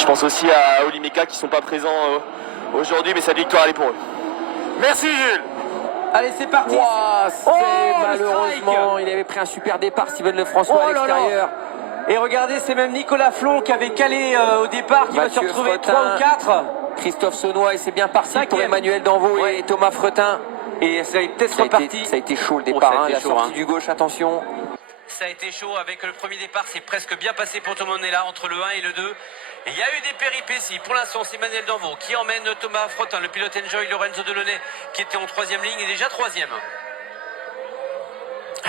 Je pense aussi à Olimeka qui ne sont pas présents aujourd'hui, mais cette victoire elle est pour eux. Merci Jules. Allez, c'est parti. Malheureusement, il avait pris un super départ, Steven Lefrançois à l'extérieur. Et regardez, c'est même Nicolas Flon qui avait calé au départ, qui va se retrouver 3 ou 4. Christophe Saunois, et c'est bien parti 5e. pour Emmanuel Danvaux et Thomas Fretin. Et ça a peut-être reparti. Ça a été chaud le départ, la chaud, sortie du gauche, attention. Ça a été chaud avec le premier départ, c'est presque bien passé pour Thomas Monella entre le 1 et le 2. Et il y a eu des péripéties. Pour l'instant, c'est Emmanuel Danvaux qui emmène Thomas Fretin, le pilote Enjoy, Lorenzo Delaunay qui était en 3e ligne et déjà 3e.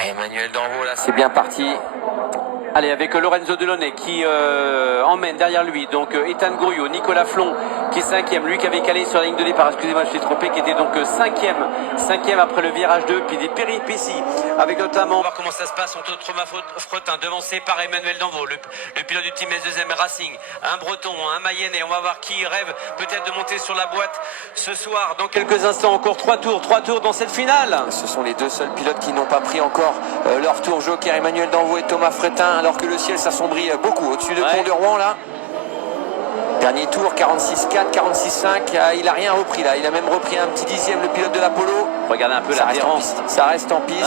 Emmanuel Danvaux, là, c'est bien parti. Allez, avec Lorenzo Delaunay qui emmène derrière lui donc Ethan Gouriot, Nicolas Flon qui est 5e, lui qui avait calé sur la ligne de départ, excusez-moi je suis trompé, qui était donc 5e après le virage 2, puis des péripéties avec notamment, on va voir comment ça se passe entre Thomas Fretin devancé par Emmanuel Danvaux, le pilote du team S2M Racing, un Breton, un Mayennais, on va voir qui rêve peut-être de monter sur la boîte ce soir. Dans quelques instants, encore 3 tours dans cette finale. Ce sont les deux seuls pilotes qui n'ont pas pris encore leur tour joker, Emmanuel Danvaux et Thomas Fretin, alors que le ciel s'assombrit beaucoup au-dessus de Pont de Rouen là. Dernier tour, 46,4, 46,5, il a rien repris là, il a même repris un petit dixième le pilote de l'Apollo. Regardez un peu la différence. Ça reste en piste,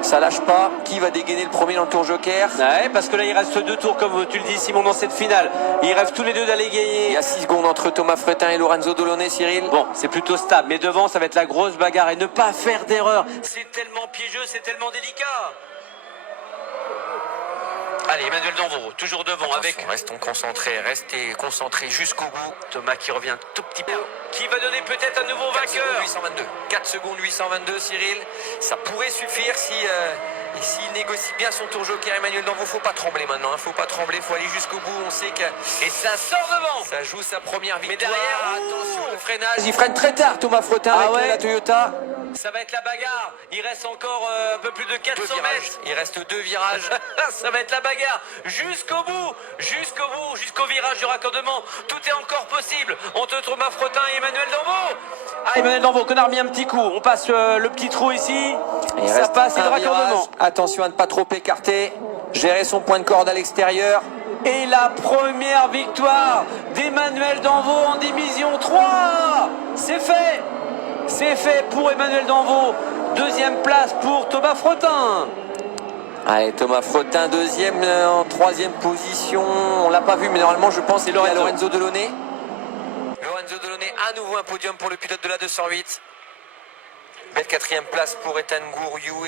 ça lâche pas. Qui va dégainer le premier dans le tour joker? Ouais, parce que là il reste 2 tours comme tu le dis Simon dans cette finale. Ils rêvent tous les deux d'aller gagner. Il y a 6 secondes entre Thomas Fretin et Lorenzo Delaunay, Cyril. Bon, c'est plutôt stable, mais devant ça va être la grosse bagarre et ne pas faire d'erreur. C'est tellement piégeux, c'est tellement délicat. Allez, Emmanuel Danvaux, toujours devant. Attention, restez concentrés jusqu'au bout. Thomas qui revient tout petit peu. Qui va donner peut-être un nouveau vainqueur? 4 secondes 822, Cyril. Ça pourrait suffire s'il négocie bien son tour joker. Emmanuel Danvaux, faut pas trembler maintenant, faut pas trembler, faut aller jusqu'au bout. On sait que et ça sort devant. Ça joue sa première victoire. Mais derrière, attention le freinage. Il freine très tard, Thomas Fretin avec la Toyota. Ça va être la bagarre. Il reste encore un peu plus de 400 mètres. Il reste 2 virages. Ça va être la bagarre jusqu'au bout, jusqu'au virage du raccordement. Tout est encore possible entre Thomas Fretin et Emmanuel Danvaux. Ah, Emmanuel Danvaux, qu'on a remis un petit coup. On passe le petit trou ici. Il ça passe et le raccordement. raccordement. Attention à ne pas trop écarter. Gérer son point de corde à l'extérieur. Et la première victoire d'Emmanuel Danvaux en division 3. C'est fait. C'est fait pour Emmanuel Danvaux. 2e place pour Thomas Fretin. Allez, Thomas Fretin, 2e en 3e position. On l'a pas vu, mais normalement, je pense qu'il y a Lorenzo Delaunay. Lorenzo Delaunay, à nouveau un podium pour le pilote de la 208. Belle 4e place pour Ethan Gouriou.